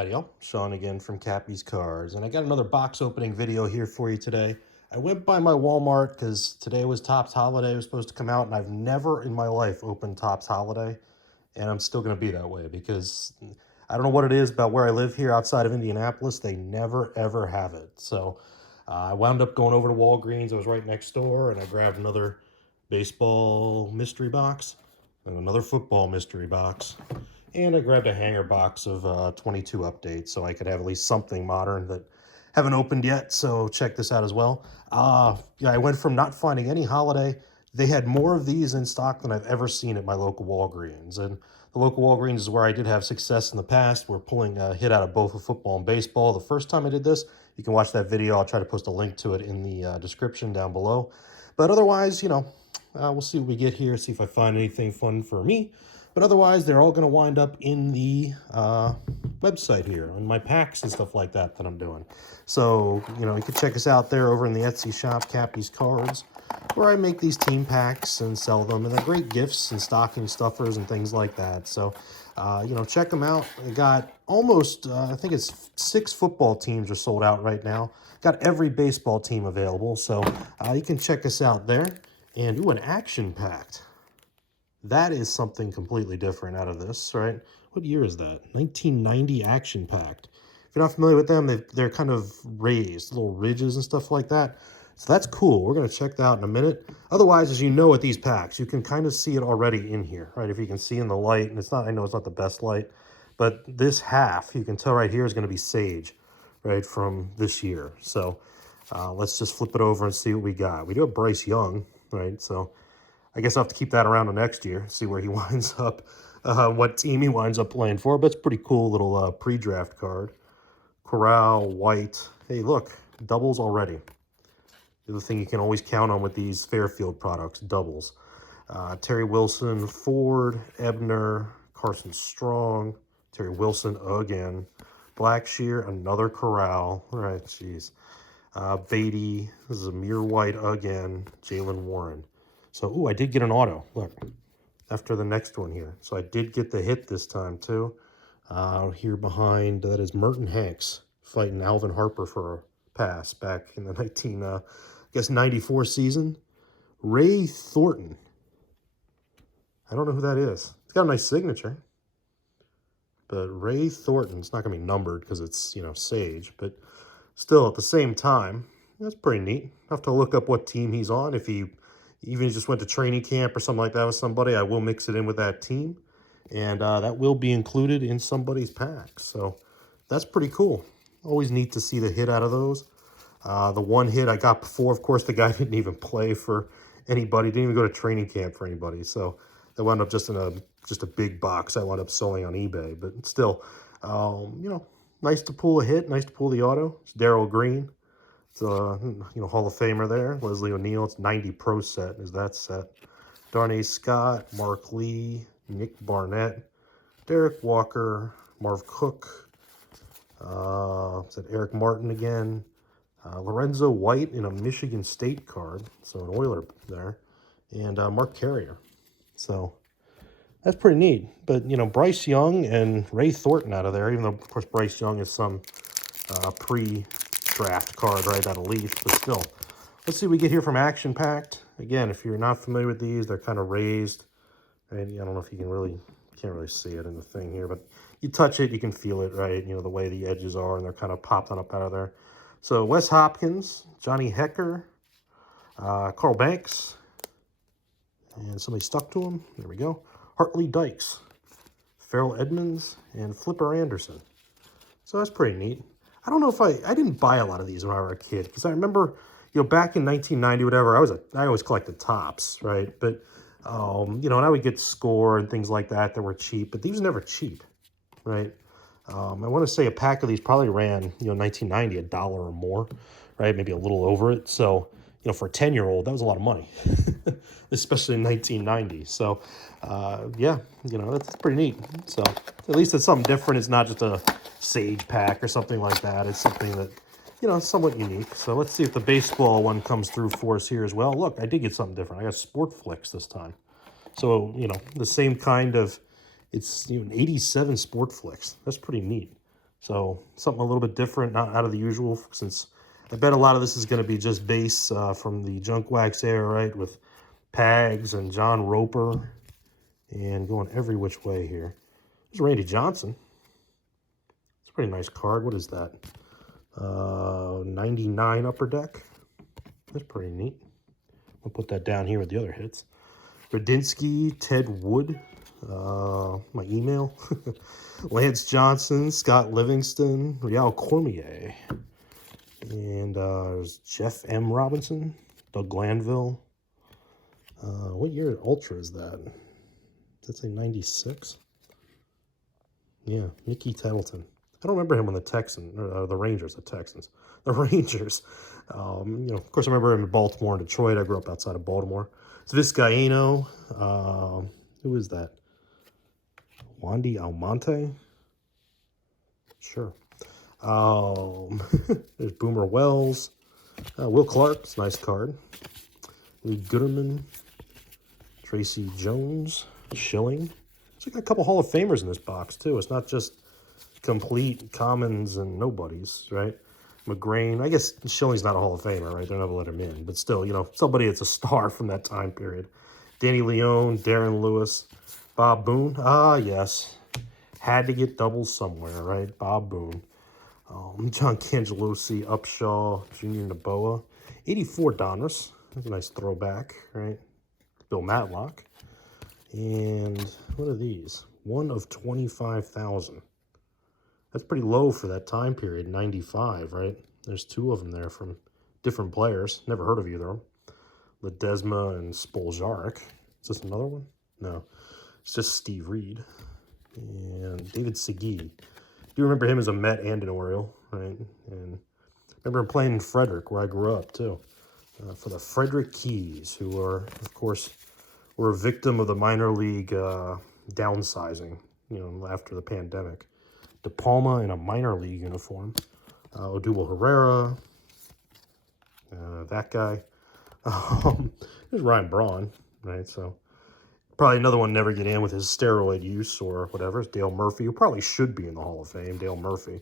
Howdy y'all, Sean again from Cappy's Cards, and I got another box opening video here for you today. I went by my Walmart because today was Topps Holiday. It was supposed to come out, and I've never in my life opened Topps Holiday, and I'm still going to be that way because I don't know what it is about where I live here outside of Indianapolis. They never, ever have it. So I wound up going over to Walgreens. I was right next door, and I grabbed another baseball mystery box and another football mystery box. And I grabbed a hanger box of 22 updates so I could have at least something modern that haven't opened yet. So check this out as well. Yeah, I went from not finding any holiday. They had more of these in stock than I've ever seen at my local Walgreens. And the local Walgreens is where I did have success in the past. We're pulling a hit out of both of football and baseball. The first time I did this, you can watch that video. I'll try to post a link to it in the description down below. But otherwise, we'll see what we get here, see if I find anything fun for me. But otherwise, they're all going to wind up in the website here, on my packs and stuff like that I'm doing. So, you can check us out there over in the Etsy shop, Cappy's Cards, where I make these team packs and sell them. And they're great gifts and stocking stuffers and things like that. So, check them out. I got almost, I think it's 6 football teams are sold out right now. Got every baseball team available. So, you can check us out there. And, ooh, an action packed. That is something completely different out of this, right? What year is that? 1990 Action Packed. If you're not familiar with them, they're kind of raised, little ridges and stuff like that. So that's cool. We're going to check that out in a minute. Otherwise, as you know with these packs, you can kind of see it already in here, right? If you can see in the light, and I know it's not the best light, but this half, you can tell right here is going to be Sage, right, from this year. So let's just flip it over and see what we got. We do have Bryce Young, right? So I guess I'll have to keep that around to next year, see where he winds up, what team he winds up playing for. But it's a pretty cool little pre-draft card. Corral, White. Hey, look, doubles already. The other thing you can always count on with these Fairfield products, doubles. Terry Wilson, Ford, Ebner, Carson Strong, Terry Wilson again. Blackshear, another Corral. All right, jeez. Beatty, this is Amir White again. Jalen Warren. So, ooh, I did get an auto, look, after the next one here. So I did get the hit this time, too. Here behind, that is Merton Hanks fighting Alvin Harper for a pass back in the 94 season. Ray Thornton. I don't know who that is. It's got a nice signature. But Ray Thornton, it's not going to be numbered because it's, Sage. But still, at the same time, that's pretty neat. I have to look up what team he's on. If he even just went to training camp or something like that with somebody, I will mix it in with that team. And that will be included in somebody's pack. So that's pretty cool. Always neat to see the hit out of those. The one hit I got before, of course, the guy didn't even play for anybody. Didn't even go to training camp for anybody. So that wound up just in a big box I wound up selling on eBay. But still, nice to pull a hit. Nice to pull the auto. It's Darryl Green. It's a Hall of Famer there. Leslie O'Neal. It's 90 Pro set is that set. Darnay Scott, Mark Lee, Nick Barnett, Derek Walker, Marv Cook. Is that Eric Martin again? Lorenzo White in a Michigan State card. So an Oiler there. And Mark Carrier. So that's pretty neat. But, Bryce Young and Ray Thornton out of there, even though, of course, Bryce Young is some pre-draft card right out of Leaf, but still. Let's see what we get here from Action Packed. Again, if you're not familiar with these, they're kind of raised. And I don't know if you can't really see it in the thing here, but you touch it, you can feel it, right? The way the edges are, and they're kind of popping up out of there. So Wes Hopkins, Johnny Hecker, Carl Banks, and somebody stuck to him. There we go. Hartley Dykes, Farrell Edmonds, and Flipper Anderson. So that's pretty neat. I don't know if I didn't buy a lot of these when I was a kid, because I remember, back in 1990, whatever, I always collected Topps, right? But, and I would get Score and things like that were cheap, but these were never cheap, right? I want to say a pack of these probably ran, 1990, $1 or more, right? Maybe a little over it. So, for a 10-year-old, that was a lot of money, especially in 1990. So, yeah, that's pretty neat. So, at least it's something different. It's not just a Sage pack or something like that. It's something that, somewhat unique. So, let's see if the baseball one comes through for us here as well. Look, I did get something different. I got Sport Flicks this time. So, the same kind of, it's an 87 Sport Flicks. That's pretty neat. So something a little bit different, not out of the usual, since I bet a lot of this is going to be just base from the Junk Wax era, right? With Pags and John Roper and going every which way here. There's Randy Johnson. It's a pretty nice card. What is that? 99 Upper Deck. That's pretty neat. I'll put that down here with the other hits. Radinsky, Ted Wood, my email. Lance Johnson, Scott Livingston, Real Cormier. And there's Jeff M. Robinson, Doug Glanville. What year Ultra is that? Does that say 96? Yeah, Mickey Tettleton. I don't remember him on the Texans, or the Rangers, the Texans. The Rangers. Of course, I remember him in Baltimore and Detroit. I grew up outside of Baltimore. So Vizcaino. Who is that? Wandy Almonte? Sure. There's Boomer Wells. Will Clark's nice card. Lee Gooderman. Tracy Jones. Schilling. There's like a couple Hall of Famers in this box, too. It's not just complete commons and nobodies, right? McGrain. I guess Schilling's not a Hall of Famer, right? They're not going to let him in. But still, somebody that's a star from that time period. Danny Leone, Darren Lewis, Bob Boone. Ah, yes. Had to get doubles somewhere, right? Bob Boone. John Cangelosi, Upshaw, Junior Naboa. 84 Donruss. That's a nice throwback, right? Bill Matlock. And what are these? 1 of 25,000. That's pretty low for that time period, 95, right? There's 2 of them there from different players. Never heard of either of them. Ledesma and Spoljarek. Is this another one? No. It's just Steve Reed. And David Segui. Do you remember him as a Met and an Oriole, right? And I remember him playing in Frederick, where I grew up, too. For the Frederick Keys, who are, of course, were a victim of the minor league downsizing, after the pandemic. De Palma in a minor league uniform. Odubel Herrera. That guy. There's Ryan Braun, right? So probably another one never get in with his steroid use or whatever. It's Dale Murphy, who probably should be in the Hall of Fame. Dale Murphy.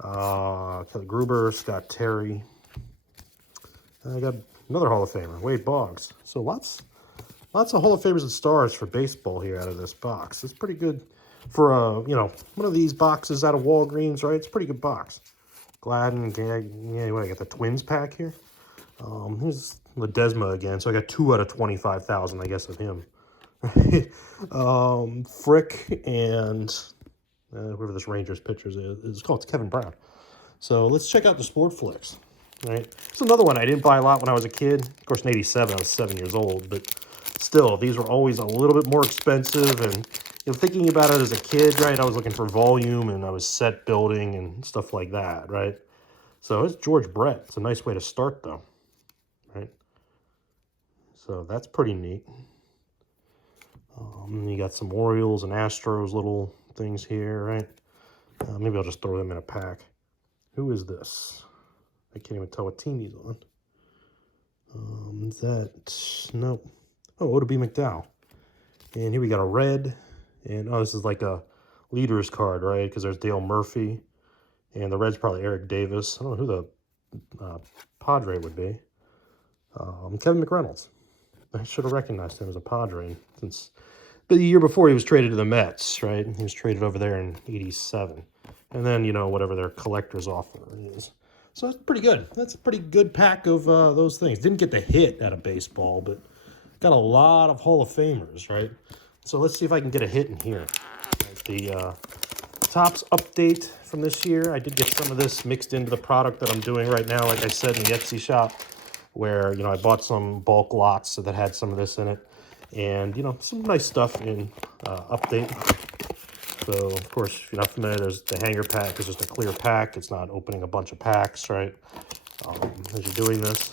Kelly Gruber, Scott Terry. I got another Hall of Famer, Wade Boggs. So lots of Hall of Famers and stars for baseball here out of this box. It's pretty good for one of these boxes out of Walgreens, right? It's a pretty good box. Gladden, what I got the Twins pack here. Here's Ledesma again. So I got 2 out of 25,000, I guess, of him. Frick and whoever this Rangers pitcher is, it's called Kevin Brown. So let's check out the Sport Flicks. Right, it's another one I didn't buy a lot when I was a kid. Of course, in '87 I was 7 years old, but still, these were always a little bit more expensive. And thinking about it as a kid, right, I was looking for volume and I was set building and stuff like that, right? So it's George Brett. It's a nice way to start, though, right? So that's pretty neat. You got some Orioles and Astros little things here, right? Maybe I'll just throw them in a pack. Who is this? I can't even tell what team he's on. Is that... Nope. Oh, Oda B. McDowell. And here we got a red. And, this is like a leader's card, right? Because there's Dale Murphy. And the red's probably Eric Davis. I don't know who the Padre would be. Kevin McReynolds. I should have recognized him as a Padre since... But the year before, he was traded to the Mets, right? He was traded over there in '87. And then, whatever their collector's offer is. So that's pretty good. That's a pretty good pack of those things. Didn't get the hit out of baseball, but got a lot of Hall of Famers, right? So let's see if I can get a hit in here. The Topps update from this year. I did get some of this mixed into the product that I'm doing right now, like I said, in the Etsy shop, where, I bought some bulk lots that had some of this in it. And, some nice stuff in update. So, of course, if you're not familiar, there's the hanger pack. It's just a clear pack. It's not opening a bunch of packs, right, as you're doing this.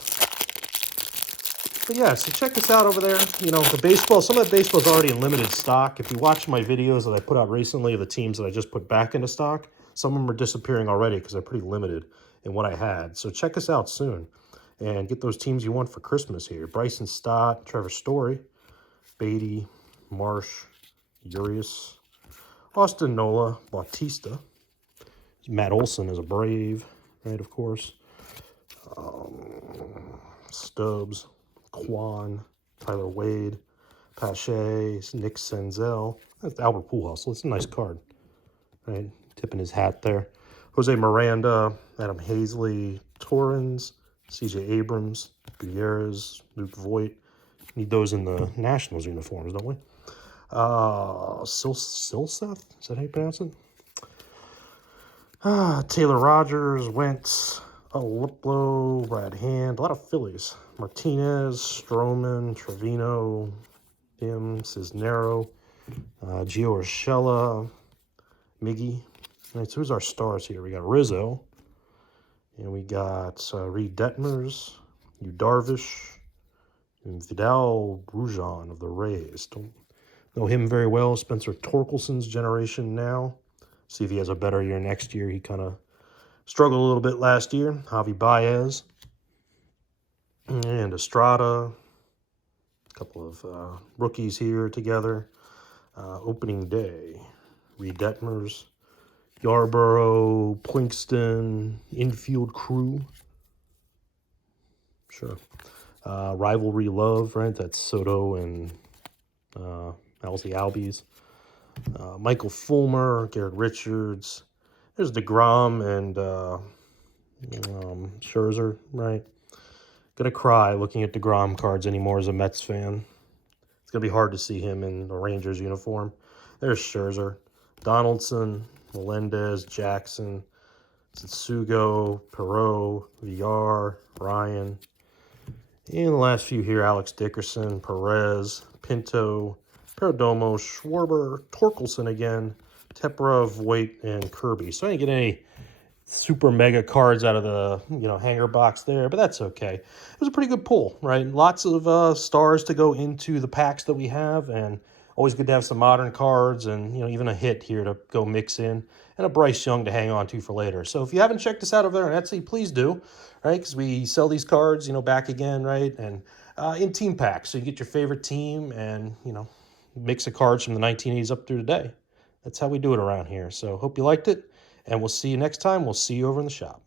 But, yeah, so check this out over there. The baseball, some of that baseball is already in limited stock. If you watch my videos that I put out recently of the teams that I just put back into stock, some of them are disappearing already because they're pretty limited in what I had. So check us out soon and get those teams you want for Christmas here. Bryson Stott, Trevor Story, Beatty, Marsh, Urias, Austin Nola, Bautista. Matt Olson is a Brave, right, of course. Stubbs, Quan, Tyler Wade, Pache, Nick Senzel. That's Albert Pujols, so it's a nice card, right? Tipping his hat there. Jose Miranda, Adam Hazley, Torrens, C.J. Abrams, Gutierrez, Luke Voigt. Need those in the Nationals uniforms, don't we? Silseth? Is that how you pronounce it? Taylor Rogers, Wentz, Liplo, Brad Hand, a lot of Phillies. Martinez, Stroman, Trevino, Cisnero, Gio Urshela, Miggy. All right, so who's our stars here? We got Rizzo, and we got Reed Detmers, Yu Darvish, and Vidal Brujan of the Rays. Don't know him very well. Spencer Torkelson's generation now. See if he has a better year next year. He kind of struggled a little bit last year. Javi Baez and Estrada. A couple of rookies here together. Opening day. Reed Detmers, Yarborough, Plingston, infield crew. Sure. Rivalry love, right? That's Soto and Alcy Albies. Michael Fulmer, Garrett Richards. There's DeGrom and Scherzer, right? Gonna cry looking at DeGrom cards anymore as a Mets fan. It's gonna be hard to see him in a Rangers uniform. There's Scherzer, Donaldson, Melendez, Jackson, Tsutsugo, Perot, VR, Ryan. And the last few here, Alex Dickerson, Perez, Pinto, Perdomo, Schwarber, Torkelson again, Tepera, Voigt, and Kirby. So I didn't get any super mega cards out of the hanger box there, but that's okay. It was a pretty good pull, right? Lots of stars to go into the packs that we have, and always good to have some modern cards and even a hit here to go mix in, and a Bryce Young to hang on to for later. So if you haven't checked us out over there on Etsy, please do, right? Because we sell these cards, back again, right? And in team packs, so you get your favorite team and mix of cards from the 1980s up through today. That's how we do it around here. So hope you liked it, and we'll see you next time. We'll see you over in the shop.